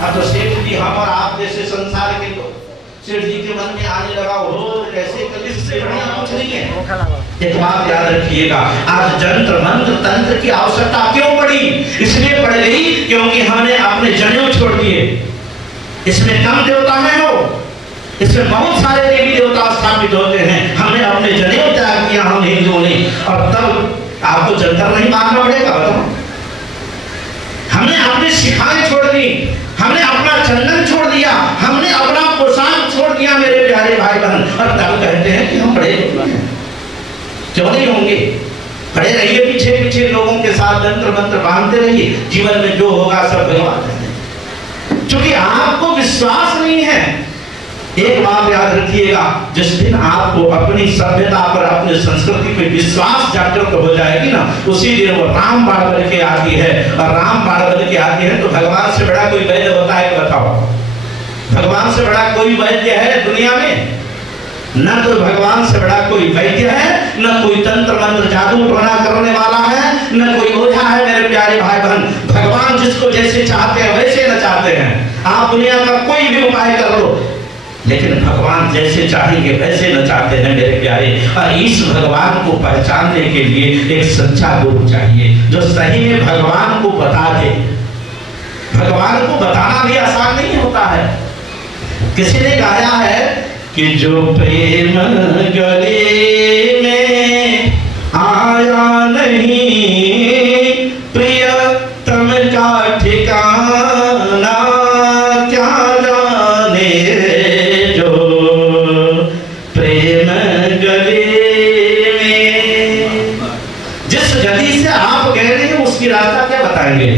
अब तो सेठ जी हम और आप जैसे संसार के तो सेठ जी के मन में आने लगा हो कैसे इससे बढ़िया कुछ नहीं है। एक बात याद रखिएगा, आज जंत्र मंत्र तंत्र की आवश्यकता क्यों पड़ी? इसलिए पड़ गई क्योंकि हमने अपने जनेऊ छोड़ दिए। इसमें कम देवता है हो, इसमें बहुत सारे देवी देवता स्थापित होते हैं, हमने अपने जनेऊ त्याग किया हम हिंदुओं ने। और तब आपको जंतर नहीं मारना पड़ेगा, बताओ हमने हमने अपनी शिखाएं छोड़ दी, हमने अपना चंदन छोड़ दिया, हमने अपना पोशाक छोड़ दिया मेरे प्यारे भाई बहन, और तब कहते हैं कि हम बड़े हैं। क्यों नहीं होंगे? खड़े रहिए पीछे पीछे लोगों के साथ, यंत्र मंत्र बांधते रहिए, जीवन में जो होगा सब भगवान जाने। क्योंकि आपको विश्वास नहीं है। एक बात याद रखिएगा, जिस दिन आपको अपनी सभ्यता पर, अपनी संस्कृति पे विश्वास जागृत हो जाएगी ना, उसी दिन वो राम बाण बन के आती है। और राम बाण बन के आती है तो भगवान से बड़ा कोई वैद्य होता है? बताओ, भगवान से बड़ा कोई वैद्य है दुनिया में? न तो भगवान से बड़ा कोई वैद्य है, न कोई तंत्र मंत्र जादू टोना करने वाला है, न कोई ओझा है मेरे प्यारे भाई बहन। भगवान जिसको जैसे चाहते हैं वैसे नचाते हैं। आप दुनिया का कोई भी उपाय कर लो, लेकिन भगवान जैसे चाहेंगे वैसे नचाते हैं मेरे प्यारे। और इस भगवान को पहचानने के लिए एक सच्चा गुरु चाहिए, जो सही में भगवान को बता दे। भगवान को बताना भी आसान नहीं होता है। किसी ने गाया है कि जो प्रेम गले में आया नहीं, प्रियतम का ठिकाना क्या जाने, जो प्रेम गले में। जिस गली से आप गए नहीं उसकी रास्ता क्या बताएंगे?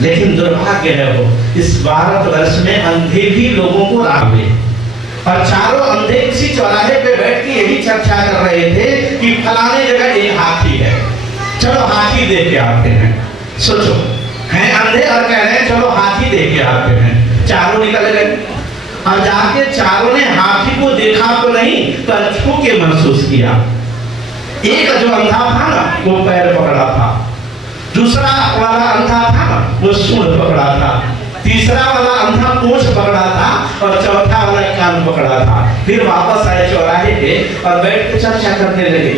लेकिन दुर्भाग्य है वो, इस भारतवर्ष में अंधे भी लोगों को राह हुए, और चारों अंधे किसी चौराहे पे बैठ के यही चर्चा कर रहे थे कि फलाने जगह एक हाथी है, चलो हाथी देख के आते हैं। सोचो, हैं अंधे और कह रहे हैं चलो हाथी देख के आते हैं। चारों निकल गए और जाके चारों ने हाथी को देखा तो नहीं, पर छू के महसूस किया। एक जो अंधा था ना वो पैर पकड़ा था, दूसरा वाला अंधा था ना वो सूंड पकड़ा था, तीसरा वाला अंधा पूंछ पकड़ा था, और चौथा वाला कान पकड़ा था। फिर वापस आए चौराहे पे और बैठ के चर्चा करने लगे।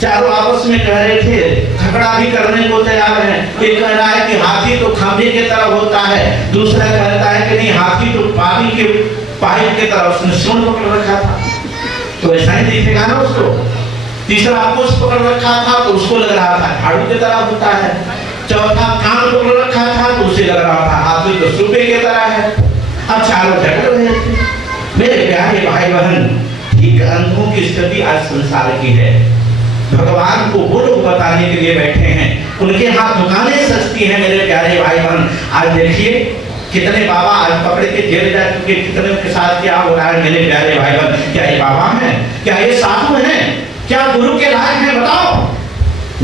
चारों आपस में कह रहे थे, झगड़ा भी करने को तैयार है। एक कह रहा है कि हाथी तो खंभे की तरह होता है, दूसरा कहता है कि नहीं हाथी तो पानी के पाइप की तरह, उसने सूंड पकड़ रखा था तो ऐसा ही दिखेगा ना उसको। तीसरा पूंछ पकड़ रखा था तो उसको लग रहा था झाड़ू की तरह होता है। चौथा कान पकड़ रखा था तो उसे लग रहा था हाथी तो सूपे की तरह है। अब चारों झगड़ रहे थे मेरे प्यारे भाई बहन। ठीक अंधों की स्थिति आज संसार की है। भगवान को वो लोग बताने के लिए बैठे हैं, उनके हाथ दुकानें सस्ती हैं मेरे प्यारे भाई बहन। आज देखिए कितने बाबा आज पकड़ के जेल जा चुके, कितने के साथ क्या हो रहा है मेरे प्यारे भाई बहन। क्या ये बाबा हैं? क्या ये साधु हैं? क्या गुरु के लायक हैं? बताओ।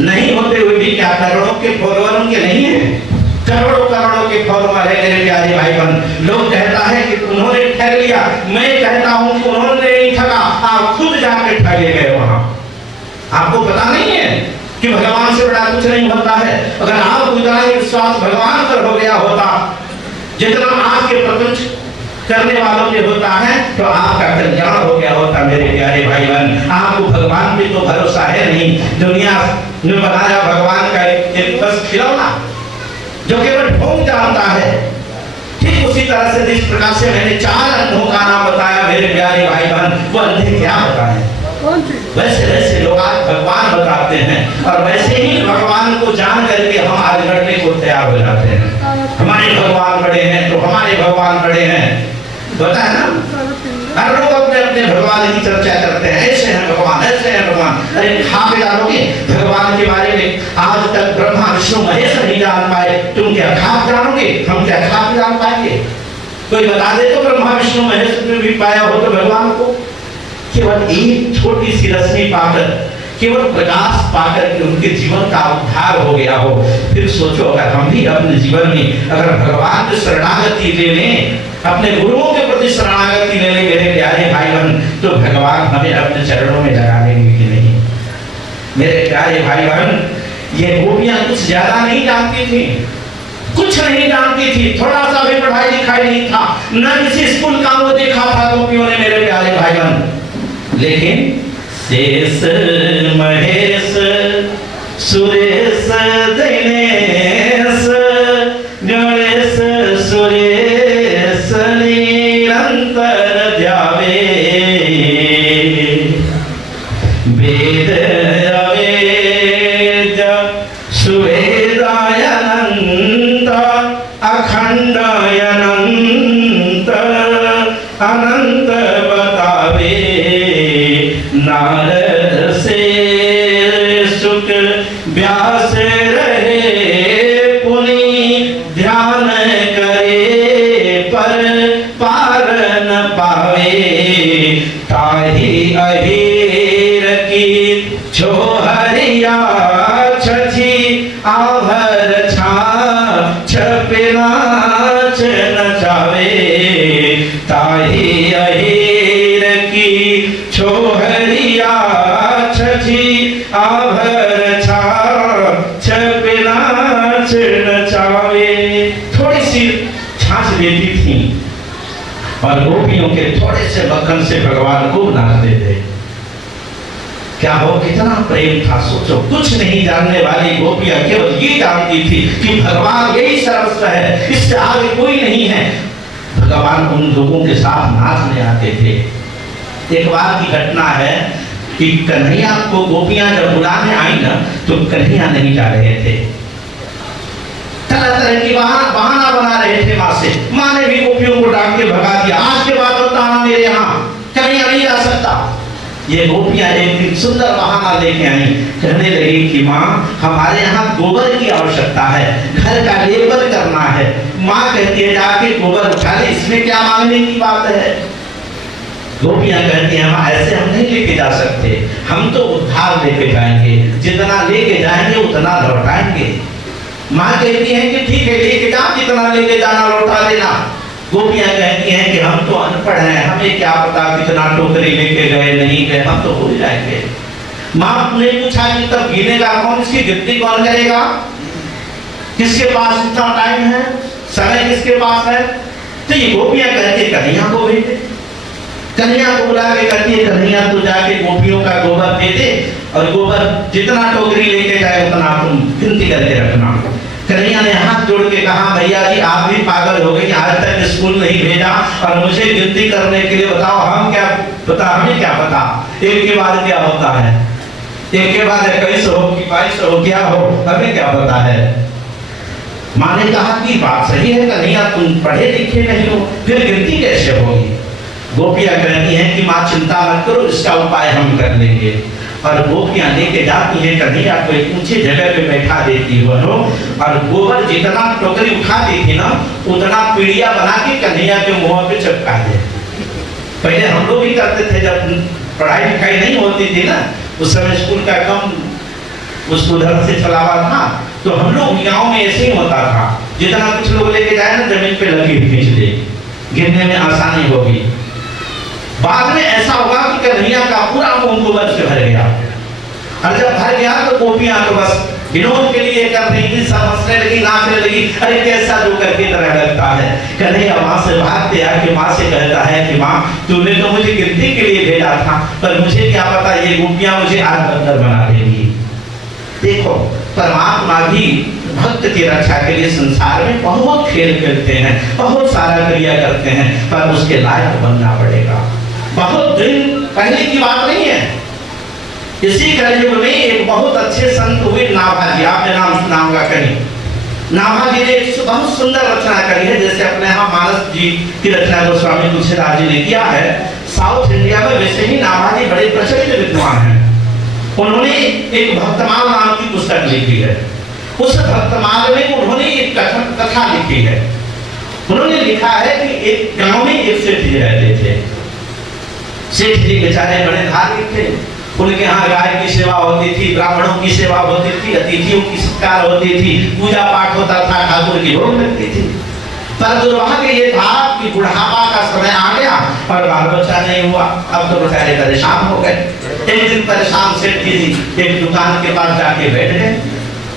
नहीं होते हुए भी क्या करोड़ों के फॉलोअर उनके नहीं है? करोड़ों करोड़ों के फॉलोअर है मेरे प्यारे भाई बहन। लोग कहता है कि उन्होंने ठग लिया, मैं कहता हूं कि उन्होंने नहीं ठगा, आप खुद जाके ठगे गए वहां। आपको पता नहीं है कि भगवान से बड़ा कुछ नहीं होता है। अगर आपको इतना ही विश्वास भगवान पर हो गया होता जितना आपके प्रपंच करने वालों के होता है, तो आपका कल्याण हो गया होता मेरे प्यारे भाई बहन। आपको भगवान पे तो भरोसा है नहीं। दुनिया ने बनाया भगवान का एक बस खिलौना जो केवल ढोंग जानता है। ठीक उसी तरह से जिस प्रकार से मैंने 4 अंधों का नाम बताया मेरे प्यारे भाई बहन, वो अंधे क्या बताएं? वैसे वैसे लोग आज भगवान बताते हैं, और वैसे ही भगवान को जान करके हम आज लड़ने को तैयार हो जाते हैं। हमारे भगवान बड़े हैं तो हमारे भगवान बड़े हैं, पता है ना। हर लोग अपने अपने भगवान की चर्चा करते हैं, ऐसे हैं भगवान, ऐसे हैं भगवान। अरे खा के जानोगे भगवान के बारे में? आज तक ब्रह्मा विष्णु महेश नहीं जान पाए, तुम क्या खा जानोगे? हम क्या खा के जान पाएंगे? कोई बता दे तो ब्रह्मा विष्णु महेश में भी पाया हो तो भगवान को। केवल एक छोटी सी रश्मि पाकर, केवल प्रकाश पाकर के उनके जीवन का उद्धार हो गया हो। फिर सोचो अगर हम भी अपने जीवन में अगर भगवान की शरणागति ले लें, अपने गुरुओं के प्रति शरणागति ले लें मेरे प्यारे भाई बहन, तो भगवान हमें अपने चरणों में लगा लेंगे कि नहीं? मेरे प्यारे भाई बहन, ये गोपियां कुछ ज्यादा नहीं जानती थी, कुछ नहीं जानती थी, थोड़ा सा भी पढ़ाई लिखाई नहीं था, न किसी स्कूल का वो देखा था गोपियों ने मेरे प्यारे भाई बहन। लेकिन शेष महेश सुरेश दिनेश गणेश सुरेश निरंतर ध्यावे, वेद अवेद सुवेदाय अनंत अखंड अनंत अनंत बतावे, नारद से सुख व्यास रहे पुनि, ध्यान करे पर पार न पावे, ताहि अहीर की छोहरिया छछी आवहर छपिनाच नचावे, ताहि अहीर की छोहरिया छछी आवहर छपिनाच नचावे। थोड़ी सी छाछ देती थी और गोपियों के थोड़े से मक्खन से भगवान को नाचते थे। क्या हो, कितना प्रेम था। सोचो, कुछ नहीं जानने वाली गोपियां केवल ये जानती थी कि भगवान यही सर्वस्व है, इससे आगे कोई नहीं है। भगवान उन लोगों के साथ नाचने आते थे। एक बार की घटना है कि कन्हैया को गोपियां जब बुलाने आई ना, तो कन्हैया नहीं जा रहे थे। तरह तरह की बहाना बना रहे थे माँ से। माँ ने भी गोपियों को डांट के भगा दिया, आज के बाद होता आना मेरे यहाँ, कन्हैया नहीं जा सकता। ये गोपियां एक दिन सुंदर बहाना लेके आई, कहने लगी कि माँ हमारे यहाँ गोबर की आवश्यकता है, घर का लेबर करना है। माँ कहती है जाके गोबर उठा ले, इसमें क्या मांगने की बात है। गोपियां कहती हैं माँ ऐसे हम नहीं लेके जा सकते, हम तो उधार लेके जाएंगे, जितना लेके जाएंगे उतना लौटाएंगे। माँ कहती है कि ठीक है लेके जाओ, जितना लेके जाना लौटा देना। गोपियां कहती हैं कि हम तो अनपढ़ हैं, हमें क्या पता कितना टोकरी लेके गए नहीं गए, हम तो भूल जाएंगे। माँ ने पूछा कि तब गिनेगा कौन, इसकी गिनती कौन करेगा, किसके पास इतना टाइम है, समय किसके पास है। तो ये गोपियां कहती है कन्हैया को भेजे। कन्हैया को बुला के कहती है कन्हैया तू जाके गोपियों का गोबर दे दे और गोबर जितना टोकरी लेके जाए उतना तुम गिनती करके रखना। कन्हैया ने हाथ जोड़ के कहा भैया जी आप भी पागल हो गए, आज तक स्कूल नहीं भेजा और मुझे गिनती करने के लिए बताओ, हम क्या पता, हमें क्या पता एक के बाद क्या होता है, एक के बाद 21 हो कि 22 हो क्या हो, हमें क्या पता है। माँ ने कहा कि बात सही है कन्हैया, तुम पढ़े लिखे नहीं हो, फिर गिनती कैसे होगी। गोपियां कहती हैं कि माँ चिंता मत करो, इसका उपाय हम कर लेंगे। और गोपियां लेके जाती हैं कन्हैया को एक ऊंची जगह पे बैठा देती हो और गोबर जितना टोकरी उठाती थी ना उतना पीड़िया बना के कन्हैया के मुंह पे चिपका दे। पहले हम लोग भी करते थे जब पढ़ाई लिखाई नहीं होती थी ना, उस समय स्कूल का कम उसको उधर से चलावा था, तो हम लोग गाँव में ऐसे ही होता था, जितना कुछ लोग लेके जाए ना जमीन पे लकीर खींच दे, गिनने में आसानी होगी। बाद में ऐसा होगा कि कन्हैया का पूरा मुंह गोबर से भर गया, और जब भर गया तो गोपियां तो बस विनोद के लिए कर रही थी, सब हंसने लगी, नाचने लगी, अरे कैसा जोकर की तरह लगता है। कन्हैया वहां से भागते आके माँ से कहता है कि माँ तूने तो मुझे गिनती के लिए भेजा था, पर मुझे क्या पता ये गोपियां मुझे आज बंदर बना देंगी। देखो परमात्मा भी भक्त की रक्षा के लिए संसार में बहुत खेल खेलते हैं, बहुत सारा क्रिया करते हैं, पर उसके लायक बनना पड़ेगा। बहुत दिन पहले की बात नहीं है, इसी कलयुग में एक बहुत अच्छे संत हुए नाभाजी, आपने नाम सुना होगा कहीं। नाभाजी ने एक बहुत सुंदर रचना करी है, जैसे अपने यहाँ मानस जी की रचना को स्वामी तुलसीदास जी ने किया है। साउथ इंडिया में वैसे ही नाभाजी बड़े प्रचलित विद्वान हैं। उन्होंने एक भक्तमाल नाम की पुस्तक लिखी है। उस भक्तमाल में उन्होंने एक कथा लिखी है। उन्होंने लिखा है कि एक गांव में एक सेठ जी रहते थे। सेठ जी बेचारे बड़े धार्मिक थे, उनके यहाँ गाय की सेवा होती थी, ब्राह्मणों की सेवा होती थी, अतिथियों की सत्कार होती थी, पूजा पाठ होता था, ठाकुर की भोग लगती थी। पर दुर्भाग्य ये था कि बुढ़ापा का समय आ गया और बाल बच्चा नहीं हुआ। अब तो बेचारे परेशान हो गए। एक दिन परेशान सेठ जी एक दुकान के पास जाके बैठ गए,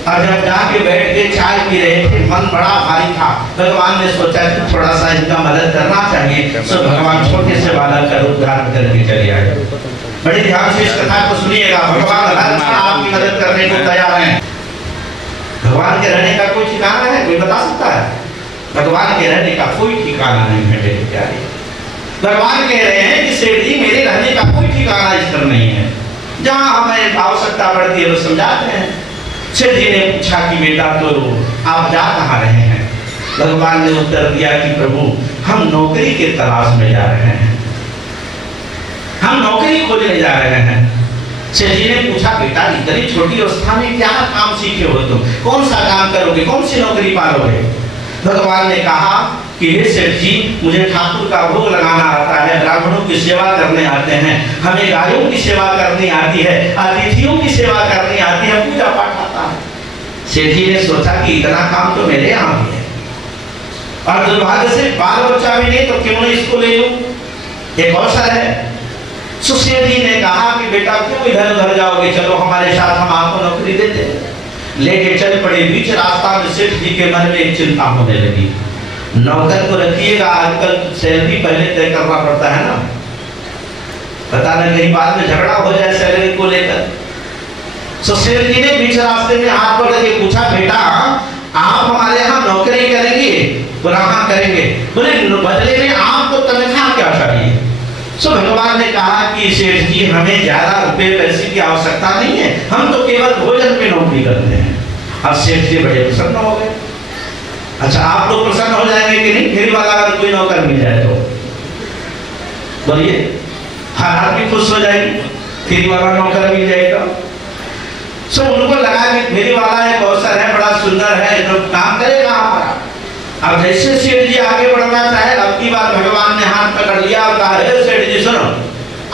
और जब जाके बैठ के चाय पी रहे थे, मन बड़ा भारी था। भगवान ने सोचा कि थोड़ा सा इनका मदद करना चाहिए, तो भगवान छोटे से बालक का रूप धारण करके चले आए। बड़े ध्यान से इस कथा को सुनिएगा, भगवान हर क्षण आपकी मदद करने को तैयार हैं। भगवान के रहने का कोई ठिकाना है, कोई बता सकता है? भगवान के रहने का कोई ठिकाना नहीं है मेरे प्यारे। भगवान कह रहे हैं कि सेठ जी मेरे रहने का कोई ठिकाना इस तरह नहीं है, जहाँ हमें आवश्यकता पड़ती है वो समझाते हैं। सेठ जी ने पूछा कि बेटा तो आप जा कहाँ रहे हैं? भगवान ने उत्तर दिया कि प्रभु हम नौकरी के तलाश में जा रहे हैं, हम नौकरी खोजने जा रहे हैं। सेठ जी ने पूछा बेटा इतनी छोटी अवस्था में क्या काम सीखे हो तुम, कौन सा काम करोगे, कौन सी नौकरी पालोगे? भगवान ने कहा कि हे सेठ जी मुझे ठाकुर का भोग लगाना आता है, ब्राह्मणों की सेवा करने आते हैं, हमें गायों की सेवा करनी आती है, अतिथियों की सेवा करनी आती है, पूजा पाठ आता है। सेठ जी ने सोचा कि इतना काम तो मेरे यहाँ भी है और दुर्भाग्य से बाल बच्चा भी नहीं, तो क्यों नहीं इसको ले लूं, एक अवसर है। सुशेर जी ने कहा कि बेटा क्यों इधर उधर जाओगे, चलो हमारे साथ, हम आपको नौकरी देते हैं। लेके चल पड़े। बीच रास्ता में सेठ जी के मन में एक चिंता होने लगी, नौकर को रखिएगा, आजकल सैलरी पहले तय करना पड़ता है ना, पता नहीं कहीं बाद में झगड़ा हो जाए सैलरी को लेकर। सुशेर जी ने बीच रास्ते में हाथ पकड़ के पूछा बेटा आप हमारे यहाँ नौकरी करेंगे? बोला हाँ करेंगे। बोले बदले में आपको तनख्वाह क्या चाहिए? सो भगवान ने कहा कि सेठ जी हमें ज्यादा रुपए पैसे की आवश्यकता नहीं है, हम तो केवल भोजन पे नौकरी करते हैं। अब सेठ जी बड़े प्रसन्न हो गए। अच्छा आप लोग प्रसन्न हो जाएंगे कि नहीं, फेरी वाला अगर कोई नौकर मिल जाए तो? बोलिए, हर आदमी खुश हो जाएगी, फेरी वाला नौकर मिल जाएगा। सो उनको लगा कि फेरी वाला एक अवसर है, बड़ा सुंदर है, जो काम करेगा हमारा। अब जैसे सेठ जी आगे बढ़ना चाहे, अब की बार भगवान ने हाथ पकड़ लिया और कहा हे सेठ जी सुनो,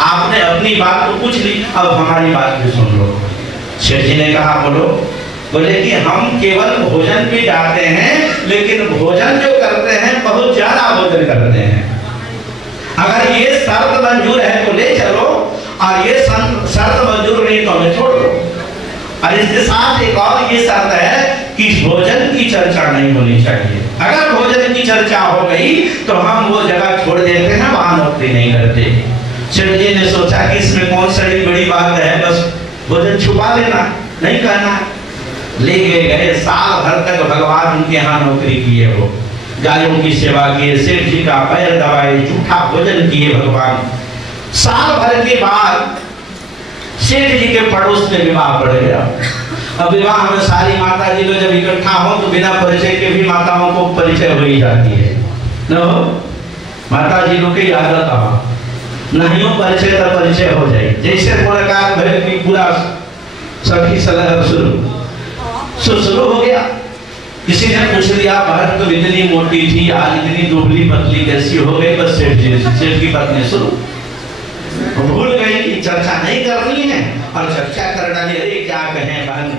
आपने अपनी बात तो पूछ ली, अब हमारी बात भी सुन लो। सेठ जी ने कहा बोलो। बोले कि हम केवल भोजन पे जाते हैं, लेकिन भोजन जो करते हैं बहुत ज्यादा भोजन करते हैं। अगर ये शर्त मंजूर है तो ले चलो, और ये शर्त मंजूर नहीं तो हमें छोड़ दो। और इसके साथ एक और ये शर्त है कि भोजन की चर्चा नहीं होनी चाहिए। अगर भोजन की चर्चा हो गई तो हम वो जगह छोड़ देते हैं, वहां नौकरी नहीं करते। सेठ जी ने सोचा कि इसमें कौन सी बड़ी बात है, बस भोजन छुपा लेना, नहीं कहना है। ले गए, साल भर तक भगवान उनके यहाँ नौकरी किए, वो गायों की सेवा किए, सेठ जी का पैर दबाए, झूठा भोजन किए भगवान। साल भर के बाद सेठ जी के पड़ोस में विवाह पड़ गया। अब विवाह में सारी माता जी लोग जब इकट्ठा हो तो बिना परिचय के भी माताओं को परिचय हो ही जाती है न, माता जी लोग की आदत नहीं हो परिचय तो परिचय हो जाए। जैसे मुलाकात भर की पूरा सखी सलाह शुरू हो गया। किसी ने पूछ लिया बहन तो इतनी मोटी थी, आज इतनी दुबली पतली कैसी हो गई? बस सेठ की पत्नी शुरू भूल गई कि चर्चा नहीं करनी है, और चर्चा करना नहीं, अरे क्या कहें बहन